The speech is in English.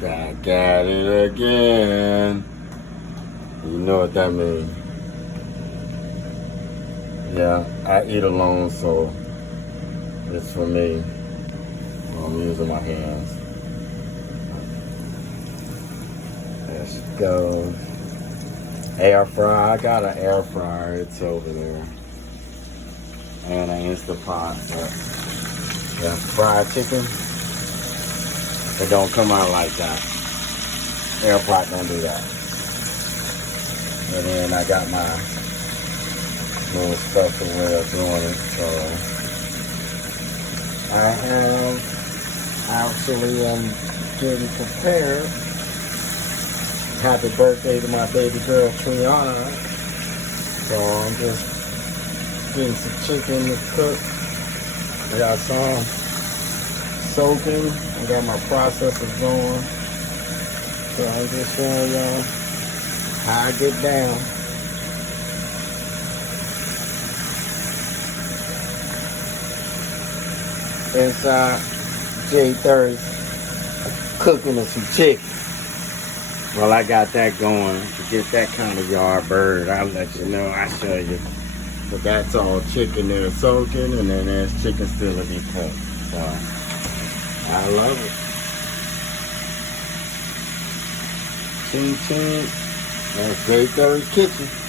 Back at it again. You know what that means. Yeah, I eat alone, so it's for me. I'm using my hands. Let's go. Air fryer. I got an air fryer. It's over there. And an Instapot. But yeah, fried chicken. It don't come out like that. Air pot don't do that. And then I got my little special way of doing it. So I am getting prepared. Happy birthday to my baby girl Triana. So I'm just getting some chicken to cook. I got some soaking. I got my processors going. So I'm just showing y'all how I get down. Inside J3rd cooking with some chicken. Well, I got that going. To get that kind of yard bird, I'll let you know. I'll show you. But that's all chicken there soaking, and then there's chicken still to be cooked. So I love it. Ching ching. That's J3rd Kitchen.